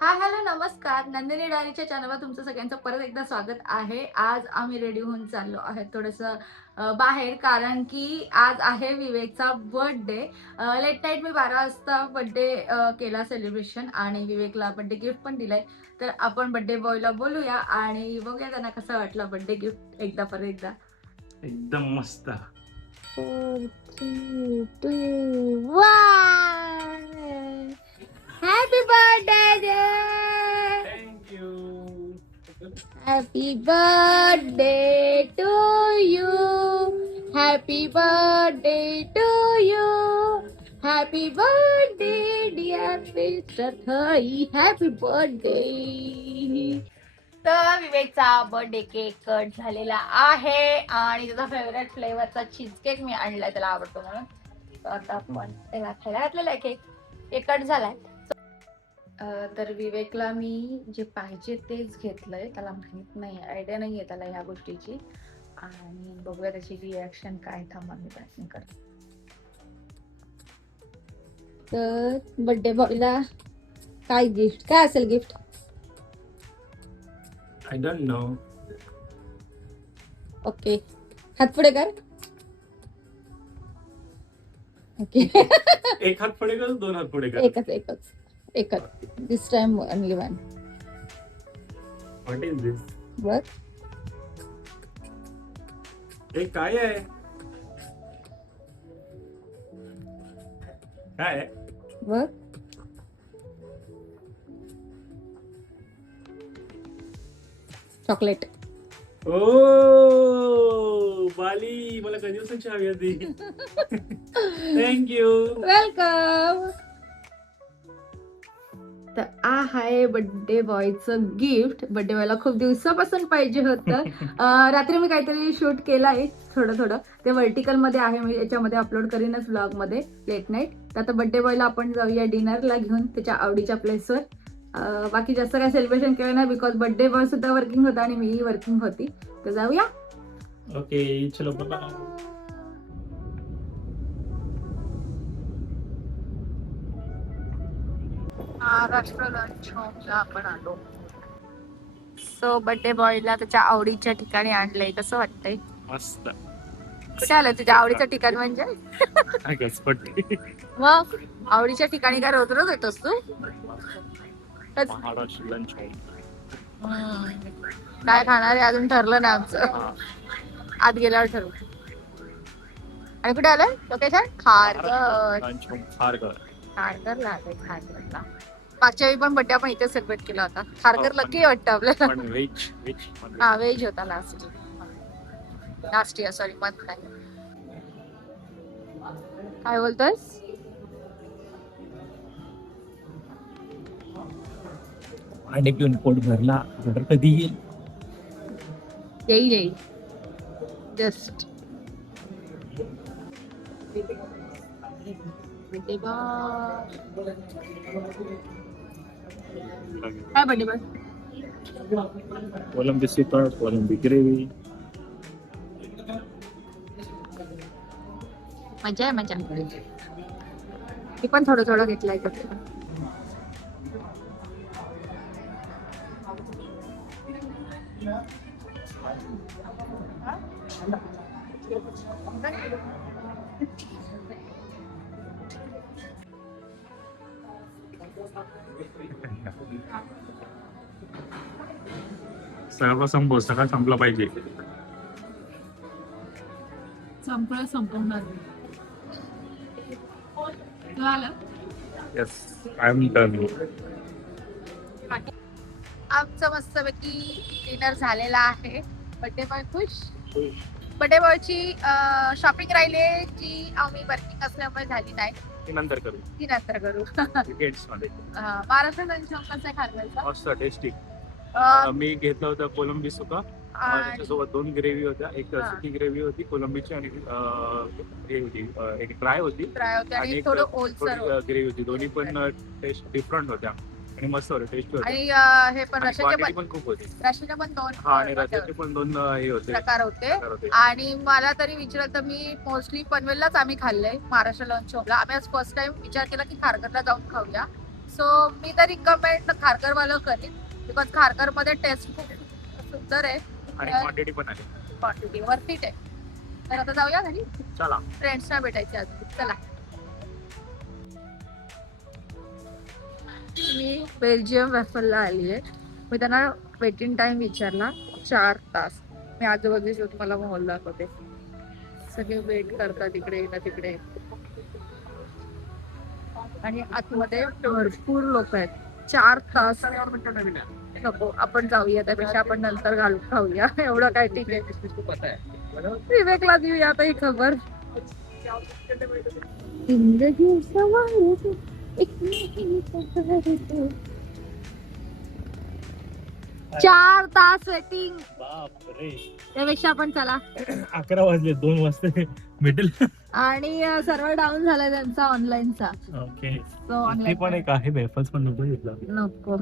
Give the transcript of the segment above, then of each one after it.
Hello नमस्कार. नंदिनी डायरीच्या चॅनलवर तुमचं सगळ्यांचं परत एकदा स्वागत आहे. आज आम्ही रेडी होऊन चाललो आहे थोडंसं बाहेर, कारण की आज आहे विवेकचा बर्थडे. लेट नाईट मी 12 वाजता बर्थडे केला सेलिब्रेशन आणि विवेकला बर्थडे गिफ्ट पण दिलंय. तर आपण बर्थडे बॉयला बोलूया आणि बघूया त्यांना कसं वाटलं बर्थडे गिफ्ट एकदा परत एकदा. एकदम मस्त. 4, 3, 2, 1. Happy birthday. Thank you. Happy birthday to you. Happy birthday to you. Happy birthday dear Mr. Thai. Happy birthday. तर विवेकचा बर्थडे केक कट झालेला आहे आणि त्याचा फेवरेट फ्लेवरचा चीज केक मी आणलाय, त्याला आवडतो म्हणून. तर आता आपण त्याला खायला घातलेला आहे केक कट झालाय. तर विवेकला मी जे पाहिजे तेच घेतलंय. त्याला माहित नाही, आयडिया नाहीये त्याला ह्या गोष्टीची. आणि बघूया त्याची रिॲक्शन काय. थांबा मी प्रयत्न करते. तर बर्थडे बॉयला काय गिफ्ट, काय असेल gift? I don't know. Okay, हात पुढे कर. ओके. एक हात पुढे कर, दोन हात पुढे कर. एकच this time only one. What is this? बघ. हे काय आहे? काय आहे? बघ. चॉकलेट. ओ बाली, मला कधी दिवसाची हवी होती. Thank you. वेलकम. तर आहे बर्थडे बॉयचं गिफ्ट. बर्थडे बॉयला खूप दिवसापासून पाहिजे होतं. रात्री मी काहीतरी शूट केलंय थोडं. ते वर्टिकल मध्ये आहे, मी याच्यामध्ये अपलोड करीनच ब्लॉग मध्ये लेट नाईट. तर आता बर्थडे बॉयला आपण जाऊया डिनरला घेऊन त्याच्या आवडीच्या प्लेसवर. बाकी जास्त काय सेलिब्रेशन केलं नाही, बिकॉज बर्थडे बॉय सुद्धा वर्किंग होता आणि मीही वर्किंग होती. तर जाऊया. ओके, चलो बाबा. महाराष्ट्र लंच होमला आपण आलो. सो बर्थडे बॉयला त्याच्या आवडीच्या ठिकाणी आणलंय. कसं वाटतंय? मस्त. कुठे आलं तुझ्या आवडीचं ठिकाण म्हणजे? मग आवडीच्या ठिकाणी काय रोज रोज येतोस तू? Maharashtra lunch home. काय खाणार आहे अजून ठरलं ना आमचं. आत गेल्यावर ठरवू. आणि कुठे आलं location? Kharghar. Lunch home Kharghar. खारघरला आलंय, खारघरला. मागच्या वेळी पण बर्थडे आपण इथे सेलिब्रेट केला होता. खारघर लकी वाटतं आपल्याला. पण व्हेज हा, व्हेज होता लास्ट इयर. सॉरी, मंथ नाही. काय बोलतोस? आणि पिऊन पोट भरला. ऑर्डर कधी येईल? येईल जस्ट. काय बर्थडे बॉय? कोलंबी सुकट, कोलंबी ग्रेव्ही. मजा आहे मजा. मी पण थोडं घेतलंय. सगळं संपला पाहिजे. संपवणार. Yes, I am done. आमचं मस्तपैकी डिनर झालेला आहे. बर्थडे बॉय खुश. बर्थडे बॉयची शॉपिंग राहिली जी आम्ही वर्किंग असल्यामुळे झाली नाही. ती नंतर करू. टिकेट्स मध्ये. महाराष्ट्र लंच होम कसं आहे खारघरचा? मस्त टेस्टी. मी घेतलं होतं कोलंबी सुका. त्याच्यासोबत 2 ग्रेव्ही होत्या. एक सुकी ग्रेव्ही होती कोलंबीची आणि हे होती, एक ड्राय होती आणि एक थोडं थोडी ओलसर. ग्रेव्ही होती. दोन्ही पण टेस्ट डिफरंट होत्या आणि मस्त होते, टेस्टी होते. आणि हे पण आणि रशाचे क्वांटिटी पण खूप होती. रशाचे पण 2 हा, आणि रस्त्याचे पण 2 हे होते, प्रकार होते. प्रकार होते. आणि मला तरी विचारलं तर मी मोस्टली पनवेललाच आम्ही खाल्लंय महाराष्ट्र लंच होमला. आम्ही आज फर्स्ट टाइम विचार केला की खारघरला जाऊन खाऊया. सो मी तर रिकमेंड खारकर वाला करीन बिकॉज खारकर मध्ये टेस्ट खूप सुंदर आहे आणि तर क्वांटिटी पण आहे. क्वांटिटी वर्थ इट आहे. तर आता जाऊया घरी, चला. फ्रेंड्सना भेटायचे आज. चला. मी बेल्जियम वेफलला आली आहे. मी त्यांना वेटिंग टाइम विचारला 4 तास. मी आजूबाजूचे तुम्हाला मॉल दाखवते. सगळे वेट करतात तिकडे ना तिकडे आणि आतमध्ये भरपूर लोक आहेत. 4 तास नको, आपण जाऊया त्यापेक्षा आपण नंतर घालून खाऊया. एवढं काय ठीक आहे. विवेकला देऊया आता ही खबर. जिंदगी सवार एक 4 तास वेटिंग, बापरे. त्यापेक्षा आपण चला. 11 वाजले, 2 वाजता भेटेल. आणि सर्व्हर डाऊन झालाय त्यांचा ऑनलाईनचा. ओके. सो ते ऑनलाईन पण एक आहे वेफल्स पण नको घेतला. नको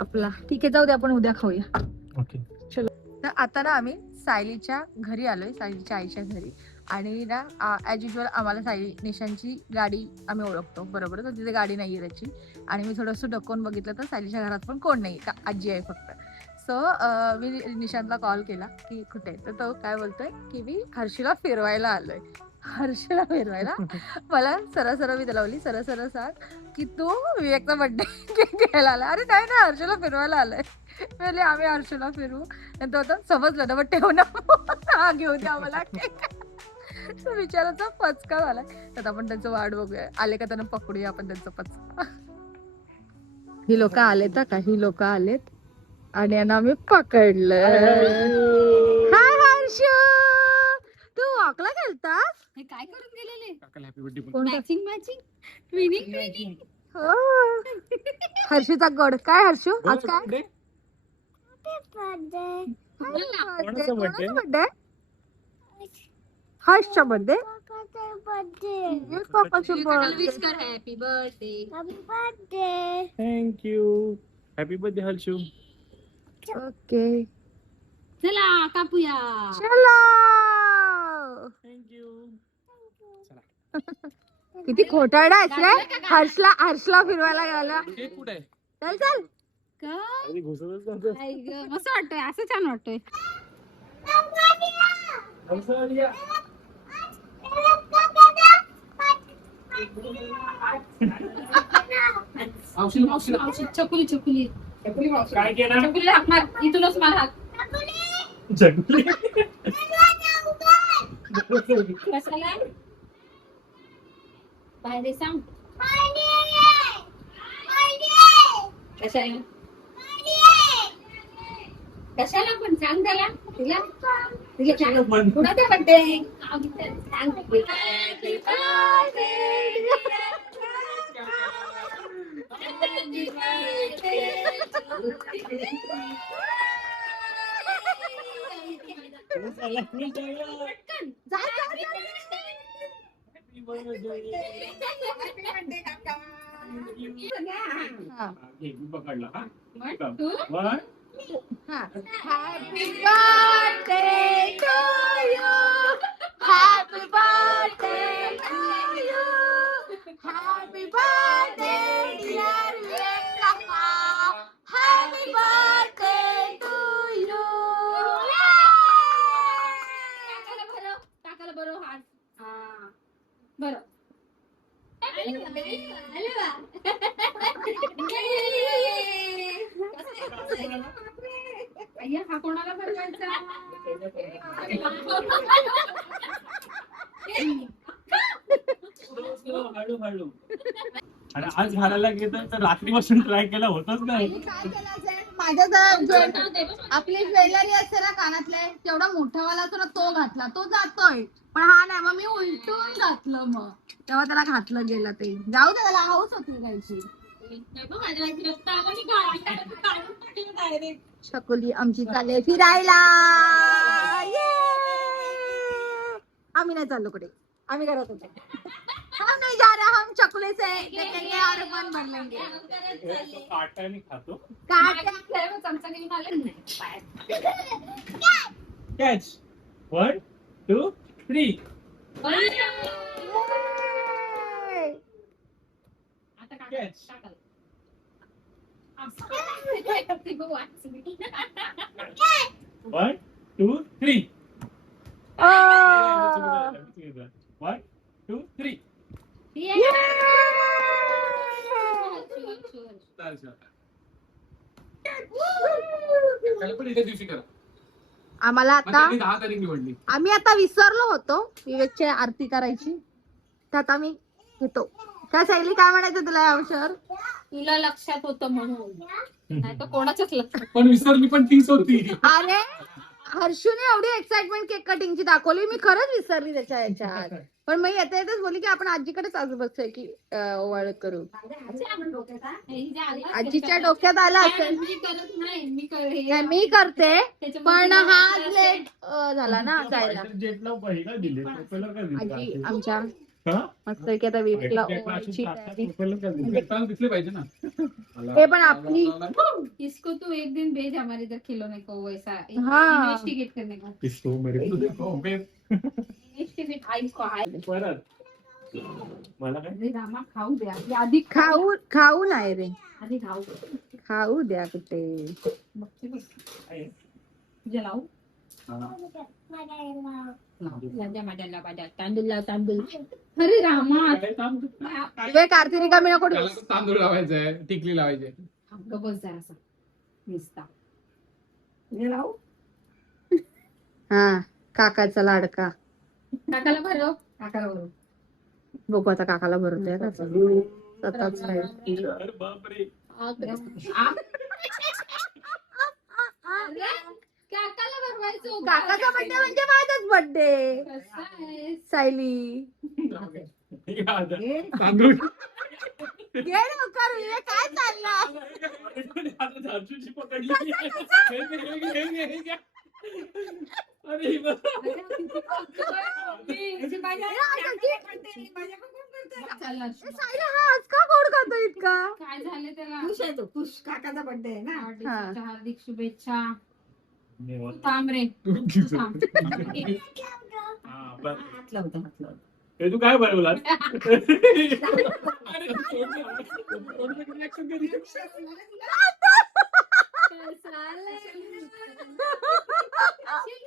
आपला. ठीक आहे जाऊ दे, आपण उद्या खाऊया. ओके. तर आता ना आम्ही सायलीच्या घरी आलोय, सायलीच्या आईच्या घरी. आणि ना ॲज युजल आम्हाला सायली निशांची गाडी आम्ही ओळखतो बरोबर, तर तिथे गाडी नाही आहे त्याची. आणि मी थोडंसं डोकून बघितलं तर सायलीच्या घरात पण कोण नाही, आजी आहे फक्त. सो मी निशांतला कॉल केला की कुठे, तर तो काय बोलतोय की मी हर्षीला फिरवायला आलोय. हर्षीला फिरवायला. मला सरळ मी त्याला बोलली सरळ सांग की तू विवेकचा बर्थडे घ्यायला आलाय. अरे नाही ना, हर्षीला फिरवायला आलाय. म्हणजे आम्ही हर्षीला फिरवू. तो आता समजलं ना, मग ठेव ना हा घेऊ द्या मला. विचाराचा पचका झालाय. तर आपण त्यांचं वाट बघूया, आले का त्यांना पकडूया आपण त्यांचं पचका. ही लोक आलेत का, ही लोक आलेत आणि यांना आम्ही पकडलं. हाय हर्ष, तू वॉकला गेलतास? काय करून गेलेले? काकाला हॅपी बर्थडे. Matching twinning. हो. हर्षूचा गोड काय. हर्षू आज काय कोणाचा birthday? हर्षचा बर्थडे. पप्पाचा विश कर happy birthday. Thank you. Happy birthday Harshu. Okay चला कापूया. चला. थँक्यू. किती खोटारडा असलाय. हर्षला फिरवायला गेला. केक कुठे आहे? चल चल. का? अरे घुसतच नव्हतं. आई ग, मस्त वाटतंय, असं छान वाटतंय. चकुली काय केलं? चकुलीला हाक मार, इथूनच मार हाक. जगली. कशाला बाहेर सांग. कशाला कशाला पण सांग त्याला. तिला कुणाचा बर्थडे सांग. पकडला हा. Happy birthday to you. Happy birthday to you. Happy birthday dear Viveka. Happy birthday to you. टाकाला बरं हात. हा बरं. अय्या हा कोणाला बनवायचा. हळू. आणि आज घालायला घेतलं तर रात्रीपासून ट्राय केला होतच नाही. माझ्या आपली ज्वेलरी असते ना कानातले, तेवढा मोठावाला असतो ना, तो घातला तो जातोय. पण हा नाही, मग मी उलटून घातलं. मग तेव्हा त्याला घातलं गेलं. ते जाऊ दे, त्याला हाऊस होती जायची. शकुली आमची चालले फिरायला. आम्ही नाही चाललो कुठे, आम्ही करत होतो. हम नहीं जा रहा, हम चकुले से देखेंगे और मन भर लेंगे. काट्याने खातो. चमचा घेऊन आले. कॅच 1 2 3. आता Catch. टाकाल. 1, 2, 3. Oh. 1, 2, 3. पण एका दिवशी करा. आम्हाला आता मी 10 तारीख निवडली. आम्ही आता विसरलो होतो विवेकची आरती करायची, तर आता मी घेतो. काय सायली, काय म्हणायचं तुला या विषयावर? तुला लक्षात होतं म्हणून, नाही तर कोणाच्याच लक्षात. पण विसरली पण तीच होती. अरे हर्षूने एवढी एक्साइटमेंट केक कटिंगची दाखवली, मी खरंच विसरली त्याच्या याच्यात. पण मी येता येतच बोलली की आपण आजीकडेच आज बसतोय की ओवाळ करू. आजीच्या डोक्यात आला असेल. मी करत नाही, नाही, मी करते पण हा लेट झाला ना जायला. आजी आमच्या मस्त की आता विवेकला ओवाळची तयारी. दिसले पाहिजे ना. हे पण आपली इसको तू एक दिन भेज हमारे इधर खिलौने को वैसा हाँ। इन्वेस्टिगेट करने को। इसको मेरे को देखो बे. इन्वेस्टिगेट आई को आई। परत मला काय अरे रामा खाऊ दे आपली आधी खाऊ नाही रे, आधी खाऊ खाऊ द्या कुठे. बघते बघ तुझ्या लावू तांदूळ. अरे रामा विवेक आरती रिकामी नको ठेवू. तांदूळ लावायचंय, टिकली लावायची. बस जरासा निसता लावू. हा काकाचा लाडका. काकाला भरव, काकाला भरव. बघू आता काकाला भरतोय का स्वतःच राहील. अरे बापरे. काकाला भरवायचं. काकाचा बर्थडे म्हणजे माझाच बर्थडे. कसं आहे? सायली तांदूळ घे लवकर विवेक, काय चाललं? झाडूची पकडली. अरे ही बघ. चला, सायली हा आज का गोड खातो इतका? काय झालं त्याला? खुश आहे तो, खुश. काकाचा बर्थडे आहे ना. वाढदिवसाच्या हार्दिक शुभेच्छा. हा, थांब रे. थांब. बरं. हात लावतो, हात लावतो. हे तू काय बनवला?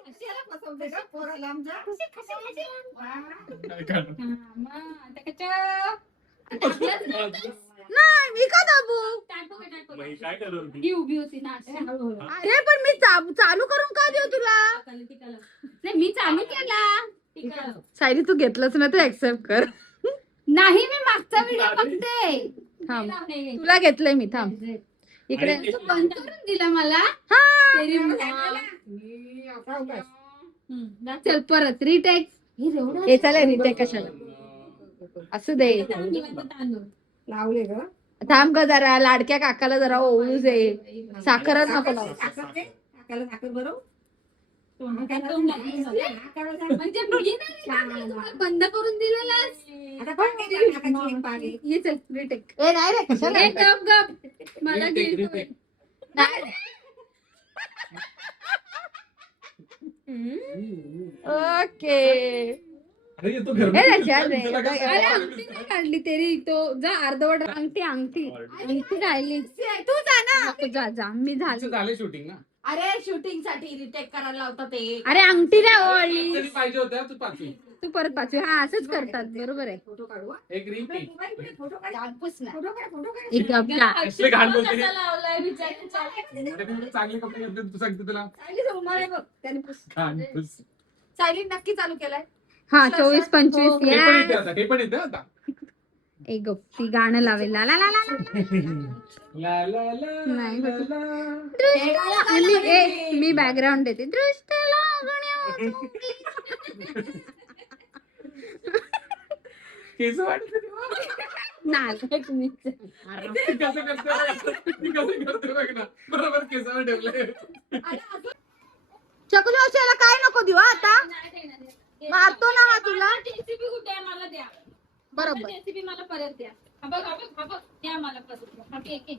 कशाला फसवते का पोराला आमच्या? नाही मी का दाबू? काय करत ही उभी होती ना अशी. अरे पण मी चालू करून का देऊ तुला? नाही मी चालू केला. सायली तू घेतलंच ना, तू ऍक्सेप्ट कर. नाही मी मागचा व्हिडिओ बघते. थांब, तुला घेतलंय मी. थांब इकडे. तू बंद करून दिला मला. हा तेरी चल परत रिटेक. हे चालेल रिटेक कशाला असू दे. लावले ग. थांब ग जरा, लाडक्या काकाला जरा ओळू दे. साखरच नको लावू. साखर दे. काकाला साखर बरोबर. म्हणजे मी नाही तुला बंद करून दिलेलास. आता पाणी दे, काकाची एक पाणी. ये चल रिटेक. ए नाही रे कशाला. ए गप गप मला गिळतोय. ओके. अरे ये तो ए रशिया रे. अरे अंगठी नाही काढली तेरी तो. जा अर्धवट अंगठी अंगठी राहिली. तू जा ना. नको, जा जा मी झाली. झाले शूटिंग ना. अरे शूटिंग साठी रिटेक करायला लावतात ते. अरे अंगठी नाही ओळली. तरी पाहिजे होत्या तू पाचवी. तू परत पाचवी. हा असंच करतात, बरोबर आहे. फोटो काढू हा. एक रिंग टी. मोबाईल कुठे? फोटो काढ. जागपूस ना. फोटो काढ, फोटो काढ. एक गप जा. कसले घाण बोलते रे. सायलीचा चांगले कपडे घालते तू, सांगते तुला. रुमाल आहे बघ. त्याने पुस. घाण, बस. सायली नक्की चालू केलाय. हा 24-25. हे पण येते या आता, हे पण येते आता. एक गप ती गाणं लावेल. ला ला ला ला ला ला ला नाही ला होत. ला. मी बॅकग्राऊंड देते. दृष्ट लागण्या केस वाटते नालायक मीच. ती कसं करते बघ ना. बरोबर केसावर ठेवले. चकुली मावशी याला काय नको देऊ हा आता. मारतो ना हा तुला. रेसिपी कुठे आहे मला द्या. बरोबर. रेसिपी मला परत द्या. हा बघ हा बघ हा बघ. द्या मला परत द्या. हा घे, घे.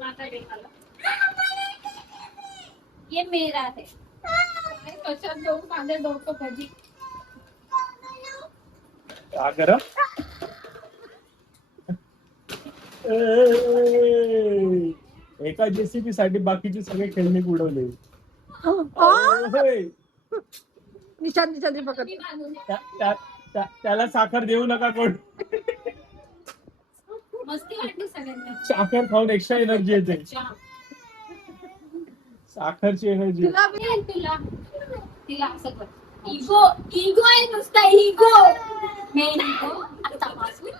माझा दे मला. ये मेरा है. कशात देऊ कांदे डोकं भाजी. का करा एका जेसीबी साठी बाकीचे सगळे खेळणे उडवले. निशांत पकड. मी बांधून त्याला साखर देऊ नका कोण. मस्ती वाटली सगळ्यांना. साखर खाऊन एक्स्ट्रा एनर्जी येते. साखरची एनर्जी. तुला तिला असं कर. इगो आहे नुसता इगो. Main ego. आता पासून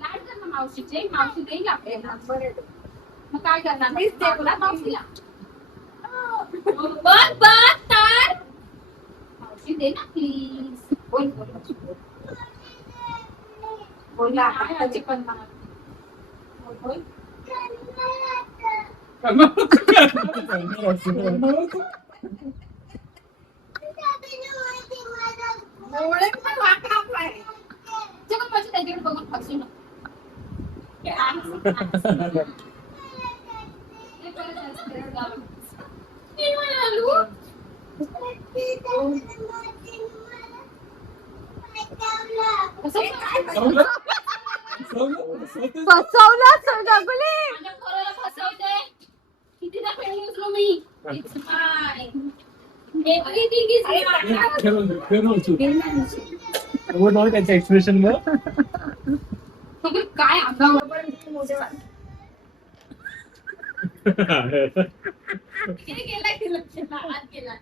लाड कर ना मावशीचे. मावशी देईल आपल्याला. मग काय करणार मावशीला. बघ तर मावशी दे ना प्लीज. बोल आताची पण बोल. त्याच्याकडे बघून फसू नको. फसवलं गगुली. माझ्या पोराला फसवते. कितीदा पेन उचलू मी. It's mine. Everything is mine. त्याच्या एक्सप्रेशन सगळं काय अंगावर केलाय तिला आत केला.